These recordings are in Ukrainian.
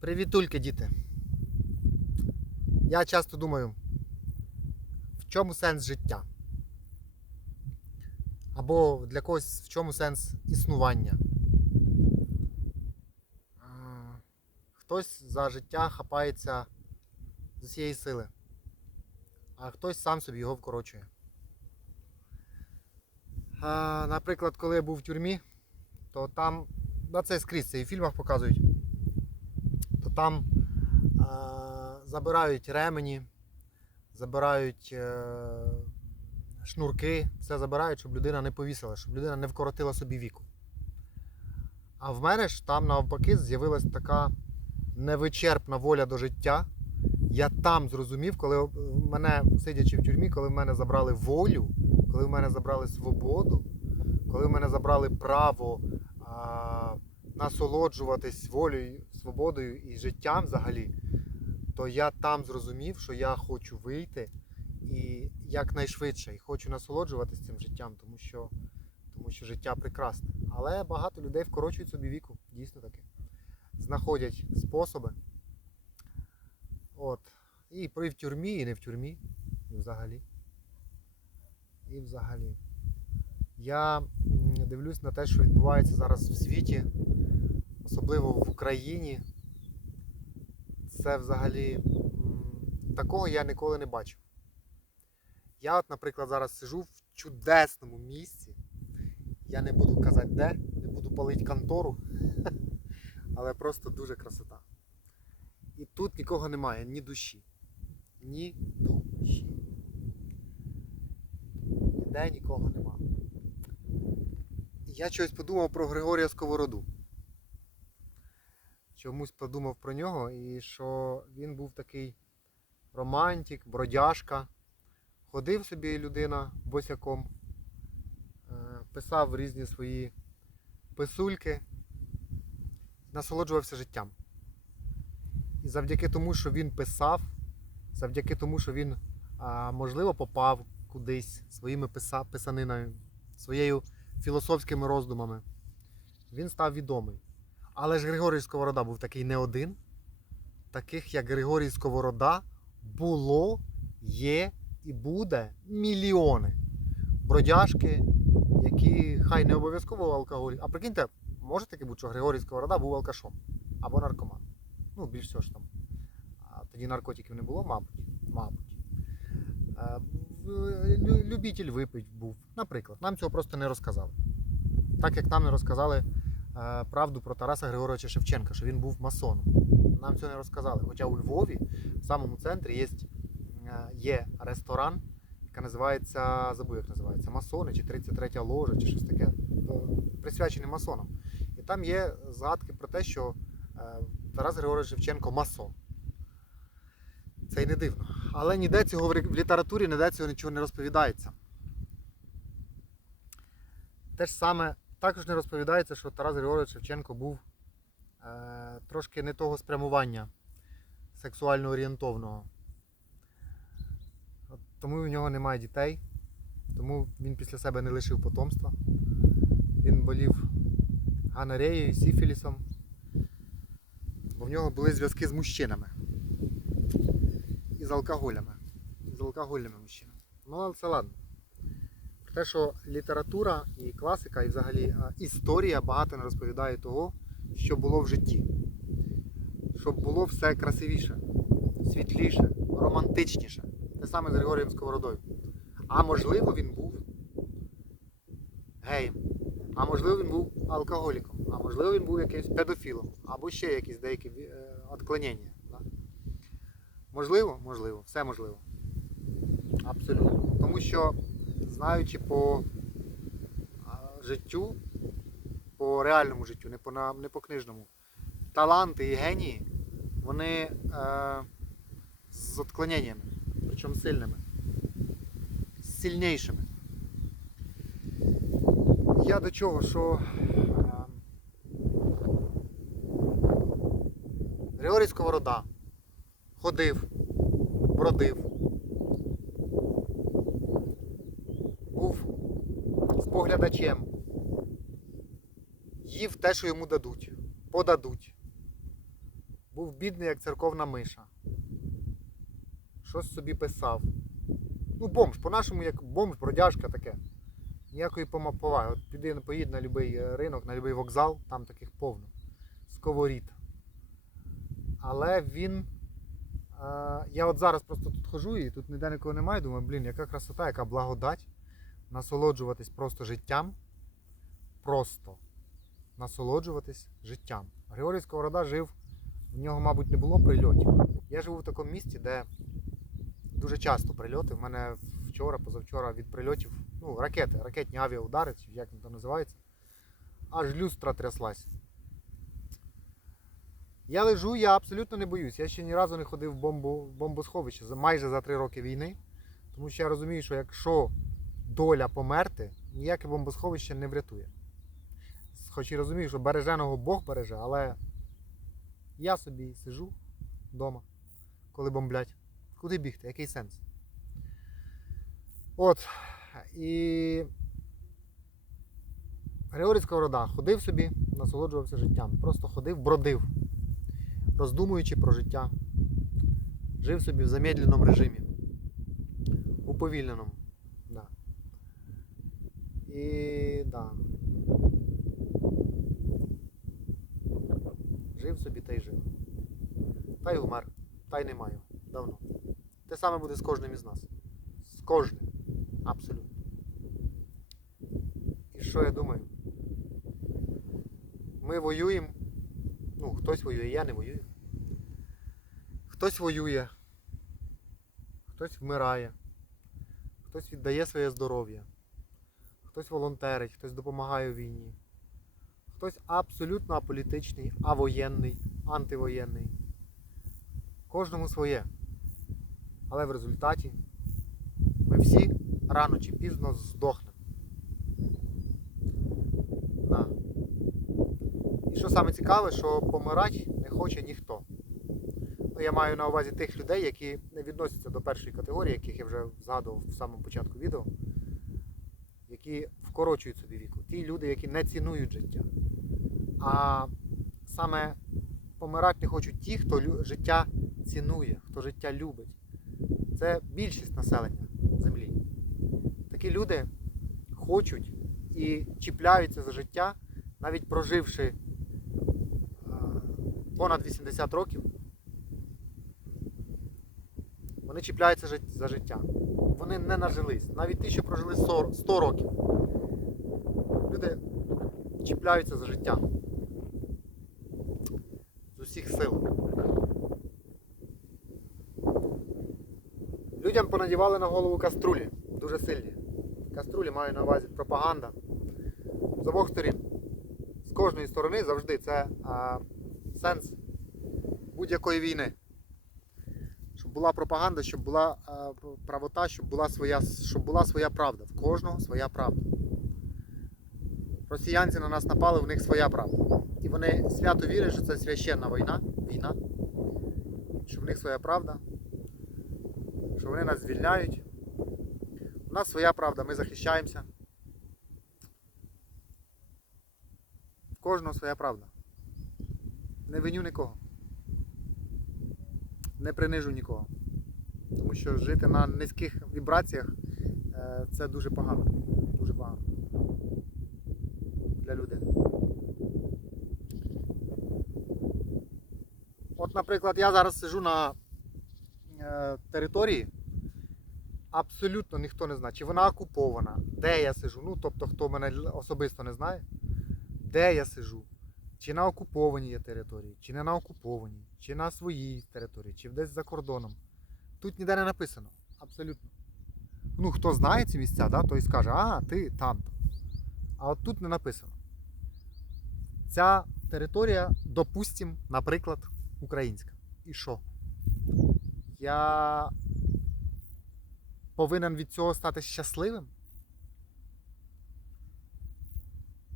Привітульки, діти. Я часто думаю, в чому сенс життя? Або для когось в чому сенс існування? Хтось за життя хапається з усієї сили, а хтось сам собі його вкорочує. Наприклад, коли я був в тюрмі, то там, на це скрізь, це і в фільмах показують то там а, забирають ремені, забирають е, шнурки, все забирають, щоб людина не повісила, щоб людина не вкоротила собі віку. А в мене ж там навпаки з'явилась така невичерпна воля до життя. Я там зрозумів, коли в мене, сидячи в тюрмі, коли в мене забрали волю, коли в мене забрали свободу, коли в мене забрали право а, насолоджуватись волею, свободою і життям взагалі, то я там зрозумів, що я хочу вийти і якнайшвидше і хочу насолоджуватись цим життям, тому що, тому що життя прекрасне. Але багато людей вкорочують собі віку, дійсно таки. Знаходять способи. От. І при в тюрмі, і не в тюрмі, і взагалі. І взагалі. Я дивлюсь на те, що відбувається зараз в світі, особливо в Україні. Це взагалі такого я ніколи не бачив. Я, от, наприклад, зараз сижу в чудесному місці. Я не буду казати де, не буду палити контору, але просто дуже красота. І тут нікого немає, ні душі. Ні душі. Ніде нікого нема. Я щось подумав про Григорія Сковороду. Чомусь подумав про нього і що він був такий романтик, бродяжка. Ходив собі людина босяком, е, писав різні свої писульки, насолоджувався життям. І завдяки тому, що він писав, завдяки тому, що він, можливо, попав кудись своїми писа- писаниною, своєю філософськими роздумами, він став відомий. Але ж Григорій Сковорода був такий не один. Таких, як Григорій Сковорода, було, є і буде мільйони. Бродяжки, які хай не обов'язково алкоголь. А прикиньте, може таки бути, що Григорій Сковорода був алкашом або наркоман. Ну, більш всього ж там. А тоді наркотиків не було, мабуть. Мабуть. Е, в- лю- Любитель випить був. Наприклад, нам цього просто не розказали. Так як нам не розказали правду про Тараса Григоровича Шевченка, що він був масоном. Нам цього не розказали. Хоча у Львові, в самому центрі, є, е, є ресторан, який називається, забув, як називається, Масони чи 33 ложа, чи щось таке, е, присвячений масонам. І там є згадки про те, що е, Тарас Григорович Шевченко масон. Це й не дивно. Але ніде цього в літературі, ніде цього нічого не розповідається. Те ж саме також не розповідається, що Тарас Григорович Шевченко був е, трошки не того спрямування сексуально орієнтовного. Тому в нього немає дітей, тому він після себе не лишив потомства. Він болів ганореєю, сіфілісом, бо в нього були зв'язки з мужчинами і з алкоголями. З алкогольними мужчинами. Ну, але це ладно. Те, що література і класика, і взагалі історія багато не розповідає того, що було в житті. Щоб було все красивіше, світліше, романтичніше. Те саме з Григорієм Сковородою. А можливо, він був геєм. А можливо, він був алкоголіком, а можливо, він був якимсь педофілом, або ще якісь деякі е, відклонення. Да? Можливо, можливо, все можливо. Абсолютно. Тому що, знаючи по життю, по реальному життю, не по, не по книжному, таланти і генії, вони е, з відклоненнями, причому сильними, сильнішими. Я до чого, що е, Григорій Сковорода ходив, бродив, був споглядачем, їв те, що йому дадуть, подадуть. Був бідний, як церковна миша. Щось собі писав. Ну, бомж, по-нашому, як бомж, бродяжка таке. Ніякої поваги. От піди, поїдь на будь-який ринок, на будь-який вокзал, там таких повно. Сковорід. Але він. Е, я от зараз просто тут хожу і тут ніде нікого немає. Думаю, блін, яка красота, яка благодать. Насолоджуватись просто життям. Просто насолоджуватись життям. Григорій Сковорода жив, в нього, мабуть, не було прильотів. Я живу в такому місті, де дуже часто прильоти. В мене вчора, позавчора від прильотів, ну, ракети, ракетні авіаудари, чи як там називаються, аж люстра тряслась. Я лежу, я абсолютно не боюсь. Я ще ні разу не ходив в бомбу, в бомбосховище майже за три роки війни. Тому що я розумію, що якщо доля померти, ніяке бомбосховище не врятує. Хоч і розумію, що береженого Бог береже, але я собі сижу вдома, коли бомблять. Куди бігти? Який сенс? От. І Григорій Сковорода ходив собі, насолоджувався життям. Просто ходив, бродив, роздумуючи про життя. Жив собі в замедленому режимі. Уповільненому. І да. Жив собі та й жив. Та й умер. Та й не маю. Давно. Те саме буде з кожним із нас. З кожним. Абсолютно. І що я думаю? Ми воюємо. Ну, хтось воює, я не воюю. Хтось воює, хтось вмирає, хтось віддає своє здоров'я, хтось волонтерить, хтось допомагає у війні. Хтось абсолютно аполітичний, авоєнний, антивоєнний. Кожному своє. Але в результаті ми всі рано чи пізно здохнемо. Да. І що саме цікаве, що помирати не хоче ніхто. Ну, я маю на увазі тих людей, які не відносяться до першої категорії, яких я вже згадував в самому початку відео, які вкорочують собі віку. Ті люди, які не цінують життя. А саме помирати хочуть ті, хто життя цінує, хто життя любить. Це більшість населення землі. Такі люди хочуть і чіпляються за життя, навіть проживши е, понад 80 років. Вони чіпляються за життя. Вони не нажились. Навіть ті, що прожили 100 років. Люди чіпляються за життя. З усіх сил. Людям понадівали на голову каструлі. Дуже сильні. Каструлі маю на увазі пропаганда. З обох сторін. З кожної сторони завжди це а, сенс будь-якої війни. Була пропаганда, щоб була а, правота, щоб була, своя, щоб була своя правда. В кожного своя правда. Росіянці на нас напали, в них своя правда. І вони свято вірять, що це священна війна, війна, що в них своя правда, що вони нас звільняють. У нас своя правда, ми захищаємося. В кожного своя правда. Не виню нікого. Не принижу нікого. Тому що жити на низьких вібраціях е, це дуже погано. Дуже погано для людини. От, наприклад, я зараз сижу на е, території, абсолютно ніхто не знає, чи вона окупована, де я сижу. Ну, тобто, хто мене особисто не знає, де я сижу, чи на окупованій є території, чи не на окупованій, чи на своїй території, чи десь за кордоном. Тут ніде не написано. Абсолютно. Ну, хто знає ці місця, да, той скаже, а, ти там-то. А от тут не написано. Ця територія, допустим, наприклад, українська. І що? Я повинен від цього стати щасливим?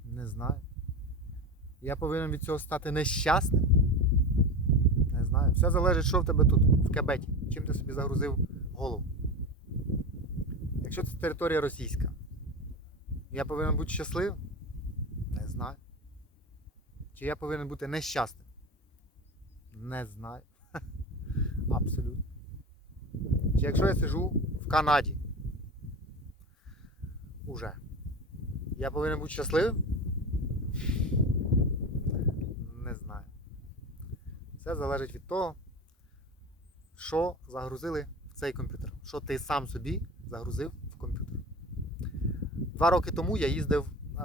Не знаю. Я повинен від цього стати нещасним? Все залежить, що в тебе тут, в кебеті. Чим ти собі загрузив голову. Якщо це територія російська, я повинен бути щасливим? Не знаю. Чи я повинен бути нещасним? Не знаю. Абсолютно. Чи якщо я сижу в Канаді, уже, я повинен бути щасливим? Не знаю. Все залежить від того, що загрузили в цей комп'ютер. Що ти сам собі загрузив в комп'ютер. Два роки тому я їздив е,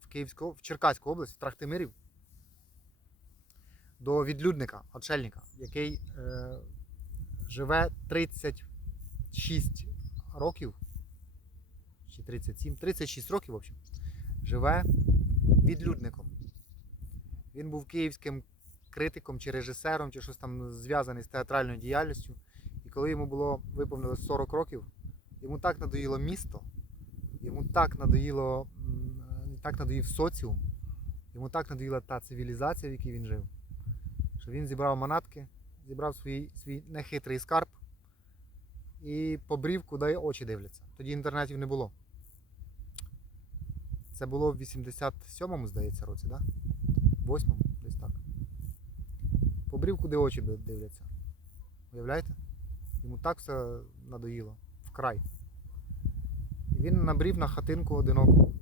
в Київську, в Черкаську область, в Трахтимирів, до відлюдника, отшельника, який е, живе 36 років, чи 37, 36 років, в общем, живе відлюдником. Він був київським критиком чи режисером, чи щось там зв'язаний з театральною діяльністю. І коли йому було виповнилось 40 років, йому так надоїло місто, йому так надоїло, так надоїв соціум, йому так надоїла та цивілізація, в якій він жив, що він зібрав манатки, зібрав свій, свій нехитрий скарб і побрів, куди очі дивляться. Тоді інтернетів не було. Це було в 87-му, здається, році, так? Да? Восьмому, десь так. Побрів, куди очі дивляться. Уявляєте? Йому так все надоїло. Вкрай. Він набрів на хатинку одиноку.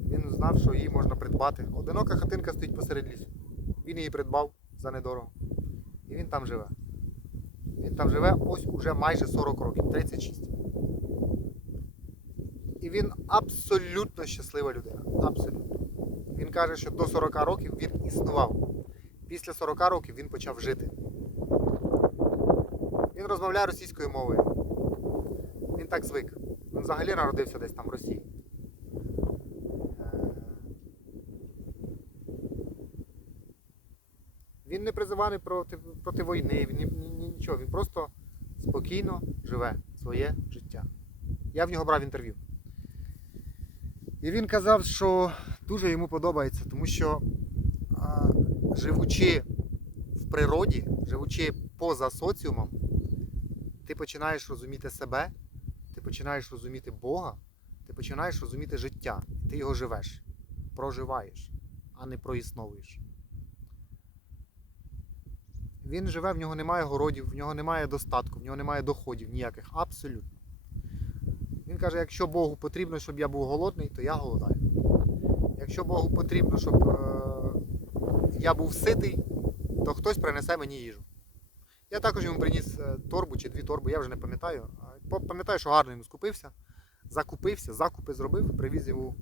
Він знав, що її можна придбати. Одинока хатинка стоїть посеред лісу. Він її придбав за недорого. І він там живе. Він там живе ось уже майже 40 років, 36. І він абсолютно щаслива людина. Абсолютно. Він каже, що до 40 років він існував. Після 40 років він почав жити. Він розмовляє російською мовою. Він так звик. Він взагалі народився десь там в Росії. Е, Він не призиваний проти, проти війни, він ні, ні- ні- нічого. Він просто спокійно живе своє життя. Я в нього брав інтерв'ю. І він казав, що дуже йому подобається, тому що живучи в природі, живучи поза соціумом, ти починаєш розуміти себе, ти починаєш розуміти Бога, ти починаєш розуміти життя. Ти його живеш, проживаєш, а не проісновуєш. Він живе, в нього немає городів, в нього немає достатку, в нього немає доходів ніяких. Абсолютно. Він каже, якщо Богу потрібно, щоб я був голодний, то я голодаю. Якщо Богу потрібно, щоб е, я був ситий, то хтось принесе мені їжу. Я також йому приніс е, торбу чи дві торби, я вже не пам'ятаю. Пам'ятаю, що гарно йому скупився, закупився, закупи зробив, привіз йому.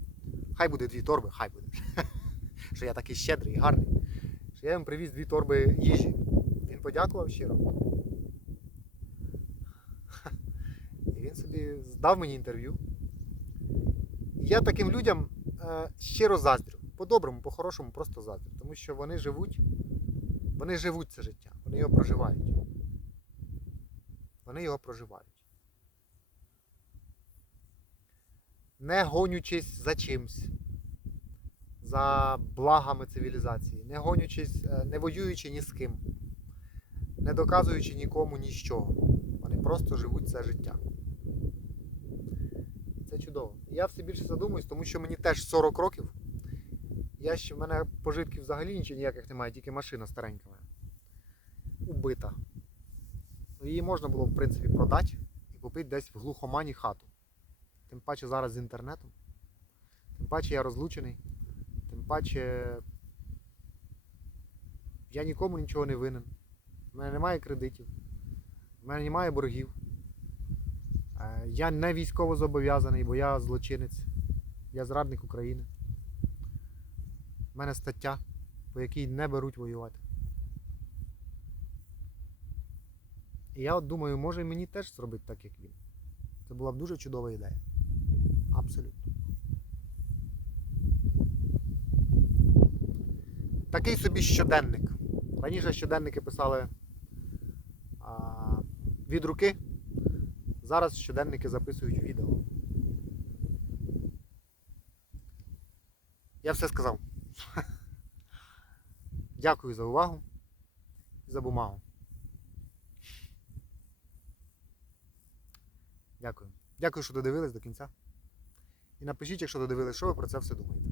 Хай буде дві торби, хай буде. Що я такий щедрий, гарний. Що я йому привіз дві торби їжі. Він подякував щиро. І він собі здав мені інтерв'ю. І Я таким людям щиро заздрю. По-доброму, по-хорошому, просто заздрю. Тому що вони живуть, вони живуть це життя, вони його проживають. Вони його проживають. Не гонючись за чимсь, за благами цивілізації, не гонючись, е, не воюючи ні з ким, не доказуючи нікому нічого. Вони просто живуть це життя. Чудово. Я все більше задумуюсь, тому що мені теж 40 років. Я ще в мене пожитків взагалі нічого ніяких немає, тільки машина старенька. Убита. Ну, Її можна було, в принципі, продати і купити десь в глухомані хату. Тим паче зараз з інтернетом. Тим паче я розлучений. Тим паче я нікому нічого не винен. У мене немає кредитів. У мене немає боргів. Я не військово зобов'язаний, бо я злочинець. Я зрадник України. У мене стаття, по якій не беруть воювати. І я от думаю, може мені теж зробити так, як він. Це була б дуже чудова ідея. Абсолютно. Такий собі щоденник. Раніше щоденники писали а, від руки. Зараз щоденники записують відео. Я все сказав. Дякую за увагу і за бумагу. Дякую. Дякую, що додивились до кінця. І напишіть, якщо додивились, що ви про це все думаєте.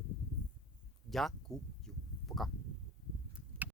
Дякую.